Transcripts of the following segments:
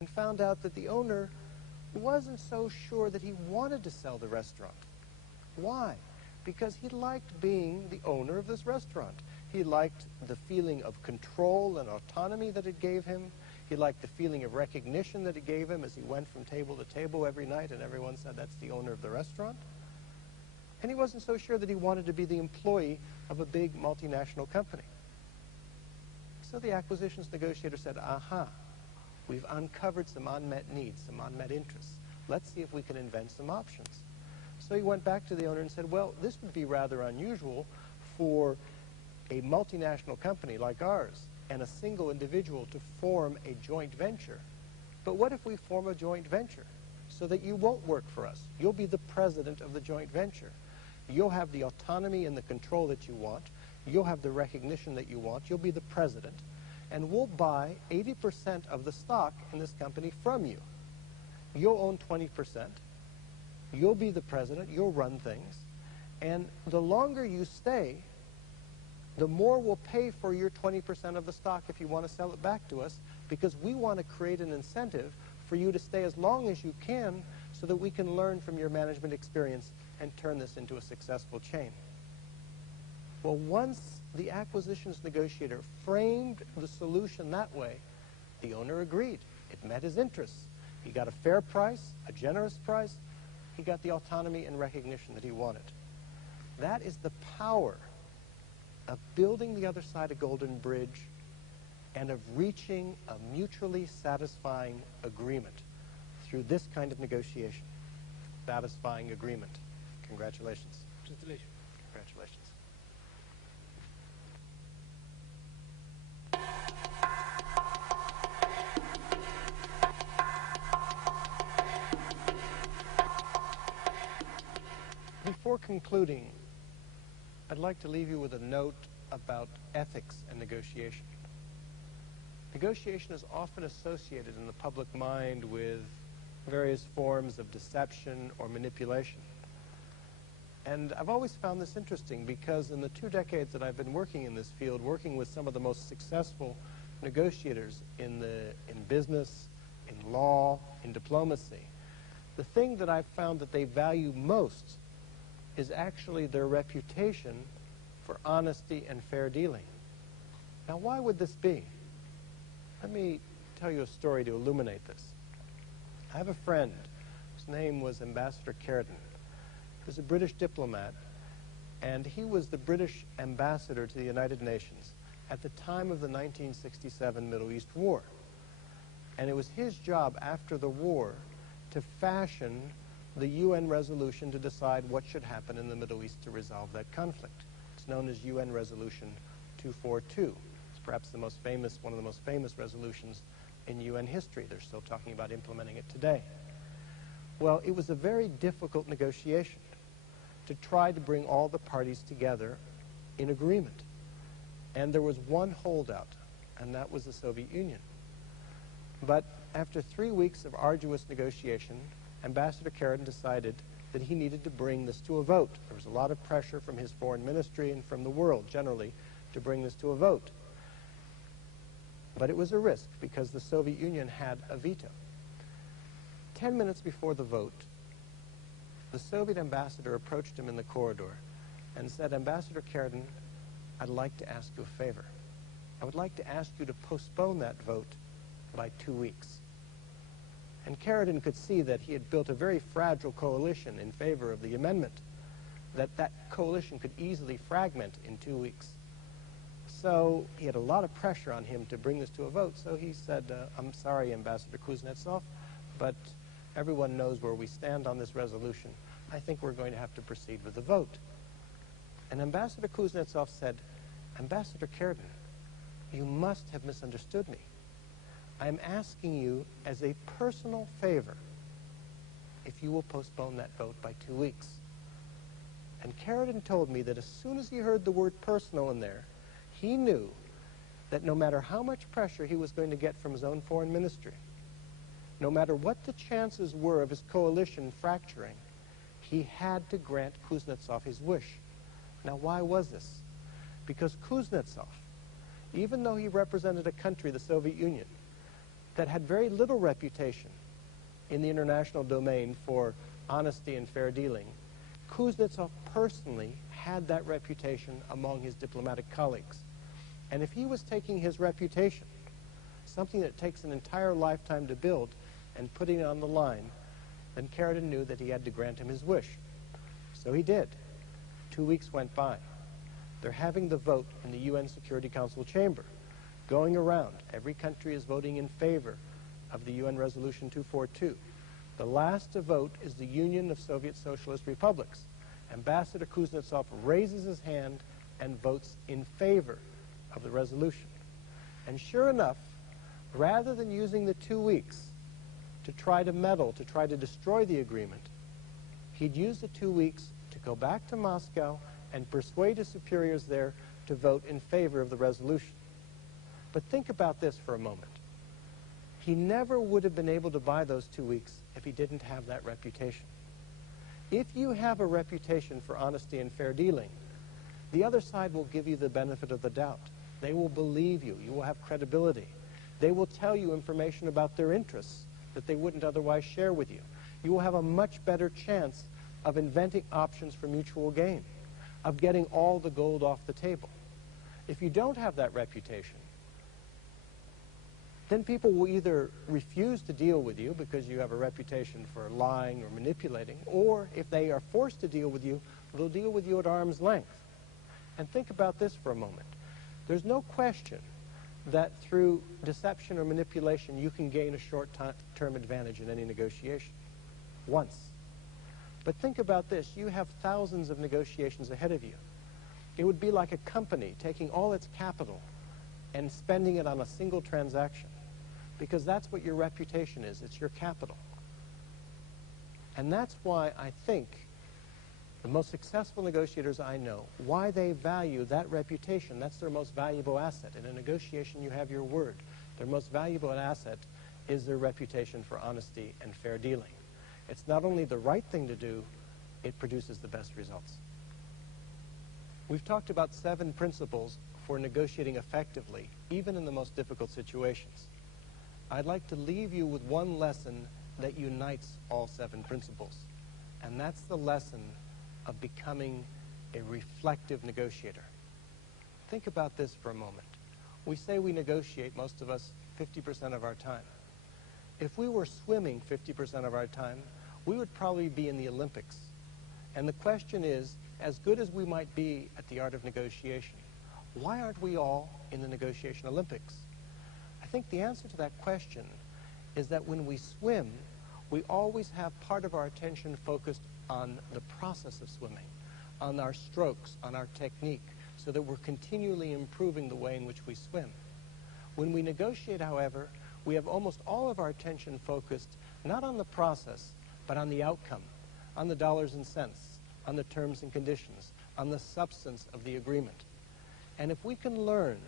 and found out that the owner wasn't so sure that he wanted to sell the restaurant. Why? Because he liked being the owner of this restaurant. He liked the feeling of control and autonomy that it gave him. He liked the feeling of recognition that it gave him as he went from table to table every night and everyone said, that's the owner of the restaurant. And he wasn't so sure that he wanted to be the employee of a big multinational company. So the acquisitions negotiator said, aha, we've uncovered some unmet needs, some unmet interests. Let's see if we can invent some options. So he went back to the owner and said, well, this would be rather unusual for a multinational company like ours and a single individual to form a joint venture. But what if we form a joint venture so that you won't work for us? You'll be the president of the joint venture. You'll have the autonomy and the control that you want. You'll have the recognition that you want. You'll be the president. And we'll buy 80% of the stock in this company from you. You'll own 20%. You'll be the president. You'll run things. And the longer you stay, the more we'll pay for your 20% of the stock if you want to sell it back to us, because we want to create an incentive for you to stay as long as you can so that we can learn from your management experience and turn this into a successful chain. Well, once the acquisitions negotiator framed the solution that way, the owner agreed. It met his interests. He got a fair price, a generous price. He got the autonomy and recognition that he wanted. That is the power of building the other side of Golden Bridge and of reaching a mutually satisfying agreement through this kind of negotiation. Satisfying agreement. Congratulations. Congratulations. Congratulations. Before concluding, I'd like to leave you with a note about ethics and negotiation. Negotiation is often associated in the public mind with various forms of deception or manipulation. And I've always found this interesting because in the 2 decades that I've been working in this field, working with some of the most successful negotiators in business, in law, in diplomacy, the thing that I've found that they value most is actually their reputation for honesty and fair dealing. Now, why would this be? Let me tell you a story to illuminate this. I have a friend whose name was Ambassador Carrington. He was a British diplomat, and he was the British ambassador to the United Nations at the time of the 1967 Middle East War. And it was his job after the war to fashion the UN resolution to decide what should happen in the Middle East to resolve that conflict. It's known as UN Resolution 242. It's perhaps the most famous, one of the most famous resolutions in UN history. They're still talking about implementing it today. Well, it was a very difficult negotiation to try to bring all the parties together in agreement. And there was one holdout, and that was the Soviet Union. But after 3 weeks of arduous negotiation, Ambassador Carrington decided that he needed to bring this to a vote. There was a lot of pressure from his foreign ministry and from the world generally to bring this to a vote. But it was a risk because the Soviet Union had a veto. 10 minutes before the vote, the Soviet ambassador approached him in the corridor and said, Ambassador Carrington, I'd like to ask you a favor. I would like to ask you to postpone that vote by 2 weeks. And Carrington could see that he had built a very fragile coalition in favor of the amendment, that coalition could easily fragment in 2 weeks. So he had a lot of pressure on him to bring this to a vote. So he said, I'm sorry, Ambassador Kuznetsov, but everyone knows where we stand on this resolution. I think we're going to have to proceed with the vote. And Ambassador Kuznetsov said, Ambassador Carrington, you must have misunderstood me. I'm asking you as a personal favor if you will postpone that vote by 2 weeks. And Carrington told me that as soon as he heard the word personal in there, he knew that no matter how much pressure he was going to get from his own foreign ministry, no matter what the chances were of his coalition fracturing, he had to grant Kuznetsov his wish. Now, why was this? Because Kuznetsov, even though he represented a country, the Soviet Union, that had very little reputation in the international domain for honesty and fair dealing, Kuznetsov personally had that reputation among his diplomatic colleagues. And if he was taking his reputation, something that takes an entire lifetime to build, and putting it on the line, then Sheridan knew that he had to grant him his wish. So he did. 2 weeks went by. They're having the vote in the UN Security Council chamber. Going around, every country is voting in favor of the UN Resolution 242. The last to vote is the Union of Soviet Socialist Republics. Ambassador Kuznetsov raises his hand and votes in favor of the resolution. And sure enough, rather than using the 2 weeks to try to meddle, to try to destroy the agreement, he'd use the 2 weeks to go back to Moscow and persuade his superiors there to vote in favor of the resolution. But think about this for a moment. He never would have been able to buy those 2 weeks if he didn't have that reputation. If you have a reputation for honesty and fair dealing, the other side will give you the benefit of the doubt. They will believe you. You will have credibility. They will tell you information about their interests that they wouldn't otherwise share with you. You will have a much better chance of inventing options for mutual gain, of getting all the gold off the table. If you don't have that reputation, then people will either refuse to deal with you because you have a reputation for lying or manipulating, or if they are forced to deal with you, they'll deal with you at arm's length. And think about this for a moment. There's no question that through deception or manipulation you can gain a short-term advantage in any negotiation. Once. But think about this. You have thousands of negotiations ahead of you. It would be like a company taking all its capital and spending it on a single transaction, because that's what your reputation is. It's your capital. And that's why I think the most successful negotiators I know, why they value that reputation. That's their most valuable asset. In a negotiation, you have your word. Their most valuable asset is their reputation for honesty and fair dealing. It's not only the right thing to do, it produces the best results. We've talked about 7 principles for negotiating effectively, even in the most difficult situations. I'd like to leave you with one lesson that unites all 7 principles, and that's the lesson of becoming a reflective negotiator. Think about this for a moment. We say we negotiate, most of us, 50% of our time. If we were swimming 50% of our time, we would probably be in the Olympics. And the question is, as good as we might be at the art of negotiation, why aren't we all in the negotiation Olympics? I think the answer to that question is that when we swim, we always have part of our attention focused on the process of swimming, on our strokes, on our technique, so that we're continually improving the way in which we swim. When we negotiate, however, we have almost all of our attention focused not on the process, but on the outcome, on the dollars and cents, on the terms and conditions, on the substance of the agreement. And if we can learn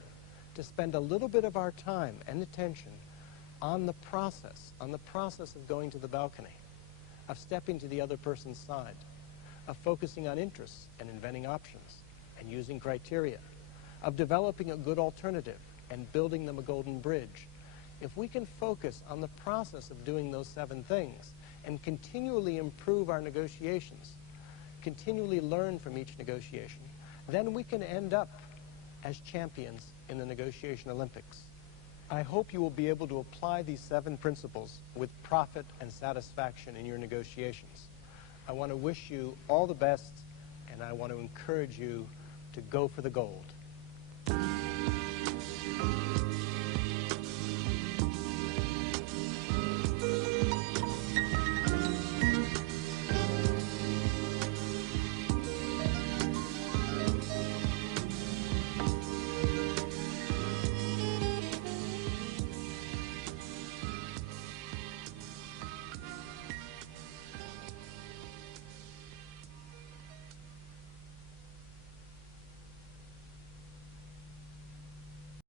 to spend a little bit of our time and attention on the process of going to the balcony, of stepping to the other person's side, of focusing on interests and inventing options and using criteria, of developing a good alternative and building them a golden bridge. If we can focus on the process of doing those 7 things and continually improve our negotiations, continually learn from each negotiation, then we can end up as champions in the negotiation Olympics. I hope you will be able to apply these 7 principles with profit and satisfaction in your negotiations. I want to wish you all the best, and I want to encourage you to go for the gold.